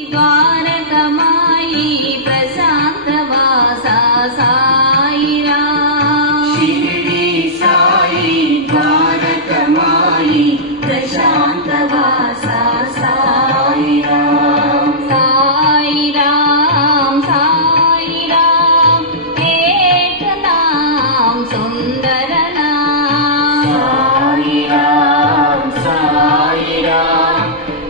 ద్వారకమాయి ప్రశాంతవాస సాయిరాం. షిరిడి సాయి ద్వారకమాయి ప్రశాంతవాస సాయిరాం. సాయిరాం సాయిరాం ఏక నాం సుందర నాం. సాయిరాం సాయిరాం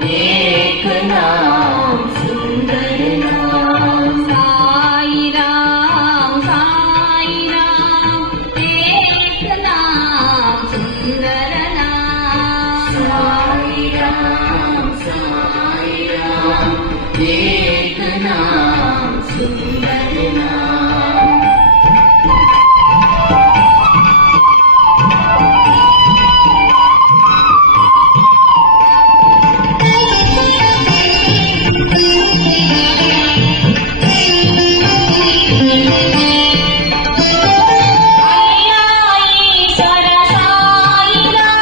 ఏక నాం సుందర నాం. సాయిరాం సాయిరాం ఏక నాం సుందర నాం. సాయిరాం సాయిరాం ఏక నాం సుందర నాం. అల్లాహీశ్వర సాయిరాం.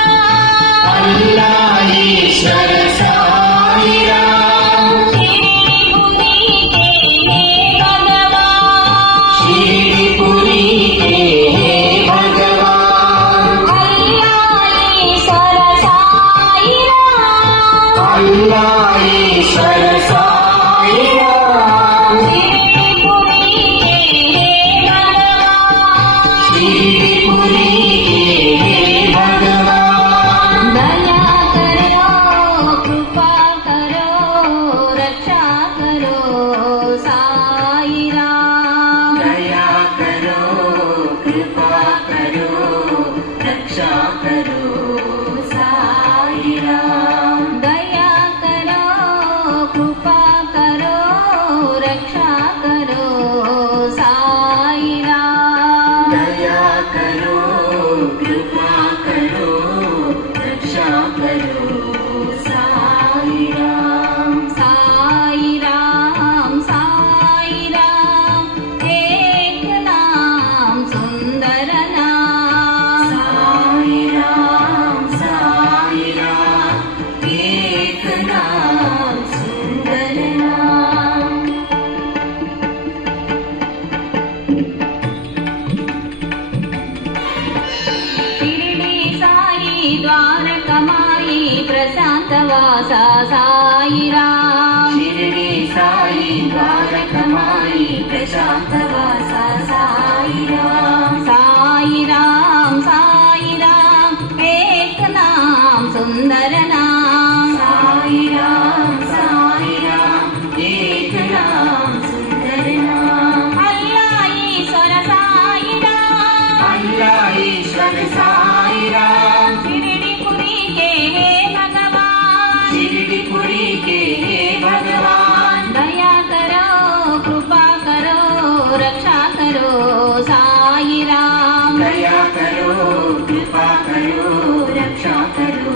అల్లాహ్ ఈశ్వర సాయిరాం. షిరిడిపురికి హే భగవాన్. షిరిడిపురికి హే భగవాన్. అల్లాహ్ ఈశ్వర సాయిరాం. అల్లాహ్ ఈశ్వర సాయిరాం. షిరిడిపురికి హే భగవాన్. షిరిడిపురికి హే భగవాన్. दया करो कृपा करो रक्षा करो साईराम. दया करो कृपा करो रक्षा करो साईराम. दया करो कृपा करो रक्षा करो साईराम. दया करो कृपा करो रक्षा करो साईराम. साईराम साईराम एक नाम सुंदर नाम. साईराम साईराम एक नाम सुंदर नाम. शिरडी साई द्वारकमाई प्रशांतवास साईराम. షిరిడి సాయి ద్వారకమాయి ప్రశాంతవాస సాయిరాం. साईराम साईराम एक नाम सुंदर नाम. సాయిరాం సాయిరాం ఏక నాం సుందర నాం. अल्लाह ईश्वर साईराम. అల్లాహ్ ఈశ్వర సాయిరాం. शिरडीपुरी के हे भगवान. షిరిడిపురికి హే భగవాన్. दया करो कृपा करो रक्षा करो साईराम. दया करो कृपा करो रक्षा करो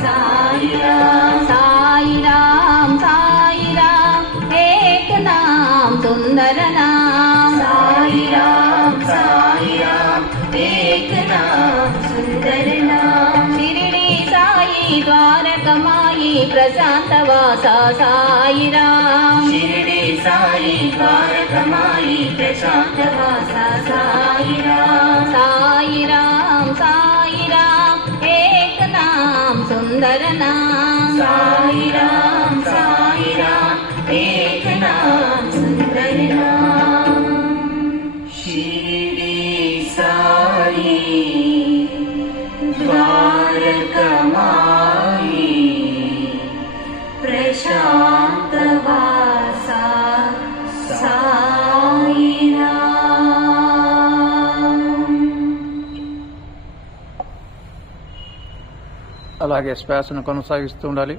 साईराम. साईराम साईराम एक नाम सुंदर नाम. साईराम साईराम एक नाम सुंदर नाम. शिरडी साई द्वारकमाई प्रशांतवास साईराम. షిరిడి సాయి ద్వారకమాయి ప్రశాంతవాస సాయిరాం. साईराम साईराम एक नाम सुंदर नाम. साईराम साईराम एक नाम सुंदर नाम. शिरडी साई द्वारकमाई प्रशांतवास साईराम. అలాగే శ్వాసను కొనసాగిస్తూ ఉండాలి.